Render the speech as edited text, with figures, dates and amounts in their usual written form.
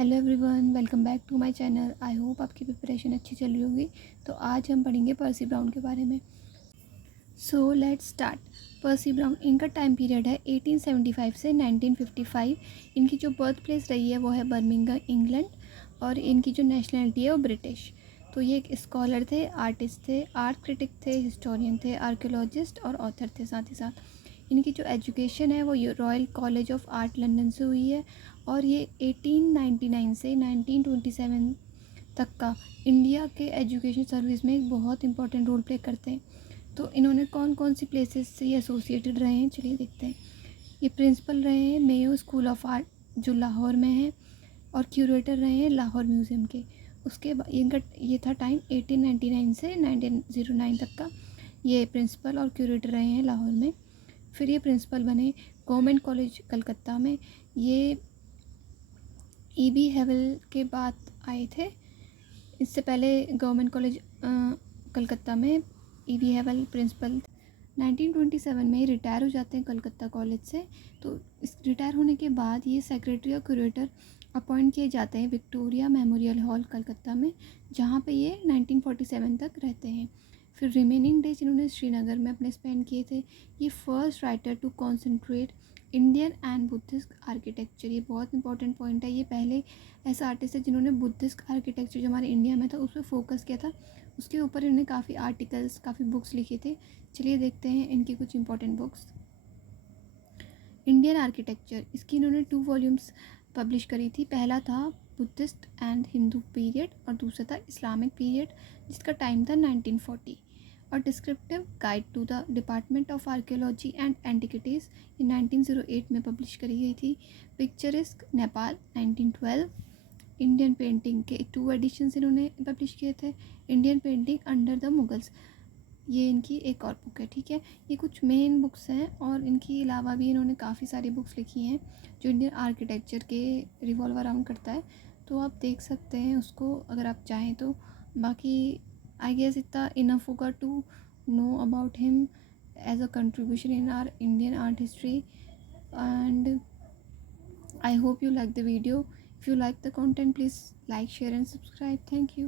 Hello everyone, welcome back to my channel. I hope आपकी preparation अच्छी चल रही होगी। तो आज हम पढ़ेंगे पर्सी ब्राउन के बारे में। So let's start. Pursed brown, इनका टाइम पीरियड है 1875 से 1955। इनकी जो बर्थ प्लेस रही है वो है बर्मिंघम, इंग्लैंड, और इनकी जो नेशनलिटी है वो ब्रिटिश। तो ये एक स्कॉलर थे, आर्टिस्ट थे, आर्ट क्रिटिक थे, हिस्टोरियन थे, आर्कियोलॉजिस्ट और ऑथर थे साथ ही साथ। इनकी जो एजुकेशन है वो royal college of art London से हुई है, और ये 1899 से 1927 तक का इंडिया के एजुकेशन सर्विस में एक बहुत इंपॉर्टेंट रोल प्ले करते हैं। तो इन्होंने कौन कौन सी प्लेसेस से एसोसिएटेड रहे हैं, चलिए देखते हैं। ये प्रिंसिपल रहे हैं मेयो स्कूल ऑफ आर्ट जो लाहौर में है, और क्यूरेटर रहे हैं लाहौर म्यूज़ियम के। उसके बाद इनका ये था टाइम 1899 से 1909 तक का। ये प्रिंसिपल और क्यूरेटर रहे हैं लाहौर में। फिर ये प्रिंसिपल बने गवर्नमेंट कॉलेज कलकत्ता में। ये ईबी हेवल के बाद आए थे। इससे पहले गवर्नमेंट कॉलेज कलकत्ता में ईबी हेवल प्रिंसिपल। 1927 में रिटायर हो जाते हैं कलकत्ता कॉलेज से। तो इस रिटायर होने के बाद ये सेक्रेटरी और क्यूरेटर अपॉइंट किए जाते हैं विक्टोरिया मेमोरियल हॉल कलकत्ता में, जहाँ पे ये 1947 तक रहते हैं। फिर रिमेनिंग डेज इन्होंने श्रीनगर में अपने स्पेंड किए थे। ये first writer to concentrate Indian and Buddhist architecture, ये बहुत इंपॉर्टेंट पॉइंट है। ये पहले ऐसा आर्टिस्ट है जिन्होंने बुद्धिस्ट आर्किटेक्चर जो हमारे इंडिया में था उस पर फोकस किया था। उसके ऊपर इन्होंने काफ़ी आर्टिकल्स, काफ़ी बुक्स लिखे थे। चलिए देखते हैं इनकी कुछ इंपॉर्टेंट बुक्स। इंडियन आर्किटेक्चर, इसकी इन्होंने 2 वॉल्यूम्स पब्लिश करी थी। पहला था बुद्धिस्ट एंड हिंदू पीरियड, और दूसरा था इस्लामिक पीरियड जिसका टाइम था 1940। और descriptive guide to the department of archaeology and antiquities ये 1908 में पब्लिश करी गई थी। पिक्चरिस्क नेपाल 1912। इंडियन पेंटिंग के 2 एडिशंस इन्होंने पब्लिश किए थे। Indian painting under the Mughals, ये इनकी एक और बुक है, ठीक है। ये कुछ मेन बुक्स हैं, और इनके अलावा भी इन्होंने काफ़ी सारी बुक्स लिखी हैं जो इंडियन आर्किटेक्चर के रिवॉल्व अराउंड करता है। तो आप देख सकते हैं उसको अगर आप चाहें तो। बाकी आई गेस इतना इनफ होगा to know about him as a contribution in our Indian art history. And I hope you like the video. If you like the content, please like, share and subscribe. Thank you.